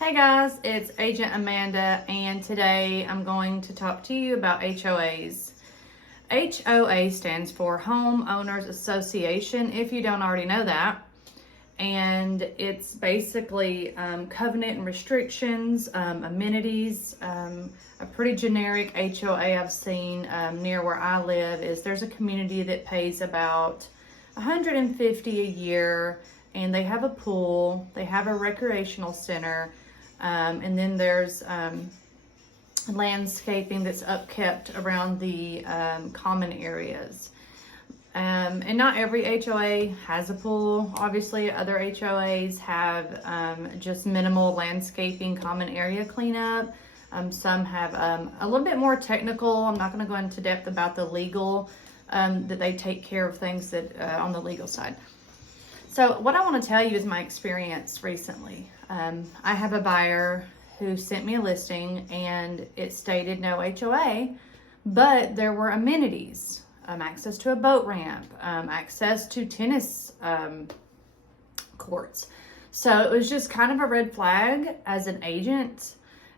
Hey guys, it's Agent Amanda, and today I'm going to talk to you about HOAs. HOA stands for Homeowners Association, if you don't already know that. And it's basically covenant and restrictions, amenities. A pretty generic HOA I've seen near where I live is there's a community that pays about $150 a year, and they have a pool, they have a recreational center, and then there's landscaping that's upkept around the common areas. And not every HOA has a pool. Obviously, other HOAs have just minimal landscaping, common area cleanup. Some have a little bit more technical. I'm not going to go into depth about the legal, that they take care of things that on the legal side. So what I want to tell you is my experience recently. I have a buyer who sent me a listing and it stated no HOA, but there were amenities, access to a boat ramp, access to tennis courts. So it was just kind of a red flag as an agent.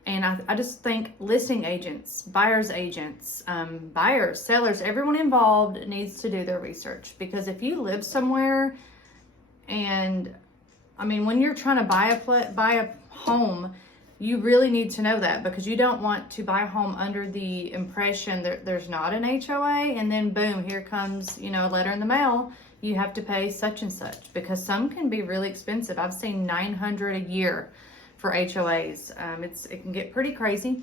And I just think listing agents, buyers agents, buyers, sellers, everyone involved needs to do their research, because if you live somewhere and when you're trying to buy a home, you really need to know that, because you don't want to buy a home under the impression that there's not an HOA, and then boom, here comes, a letter in the mail. You have to pay such and such, because some can be really expensive. I've seen $900 a year for HOAs. It can get pretty crazy.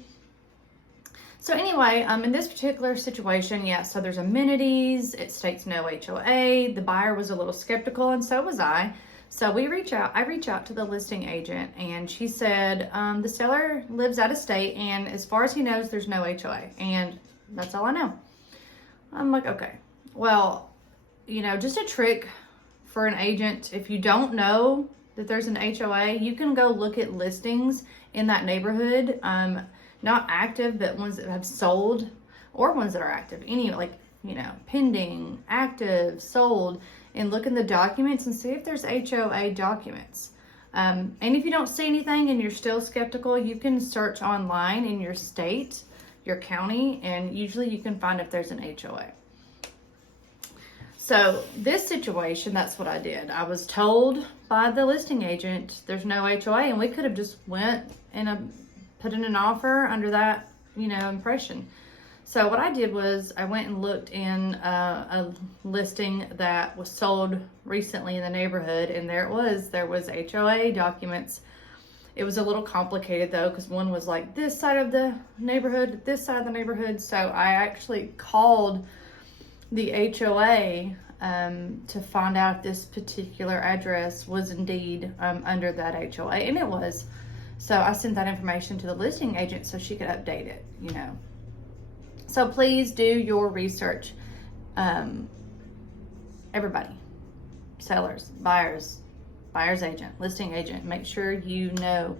So anyway, in this particular situation, so there's amenities. It states no HOA. The buyer was a little skeptical, and so was I. So I reach out to the listing agent, and she said, the seller lives out of state, and as far as he knows, there's no HOA, and that's all I know. I'm like, okay, well, just a trick for an agent. If you don't know that there's an HOA, you can go look at listings in that neighborhood, not active, but ones that have sold, or ones that are active, pending, active, sold, and look in the documents and see if there's HOA documents. And if you don't see anything and you're still skeptical, you can search online in your state, your county, and usually you can find if there's an HOA. So this situation, that's what I did. I was told by the listing agent there's no HOA, and we could have just went and put in an offer under that, impression. So what I did was I went and looked in a listing that was sold recently in the neighborhood, and there was HOA documents. It was a little complicated though, because one was like this side of the neighborhood, this side of the neighborhood. So I actually called the HOA to find out if this particular address was indeed under that HOA, and it was. So I sent that information to the listing agent so she could update it, So please do your research. Everybody, sellers, buyers agent, listing agent, make sure you know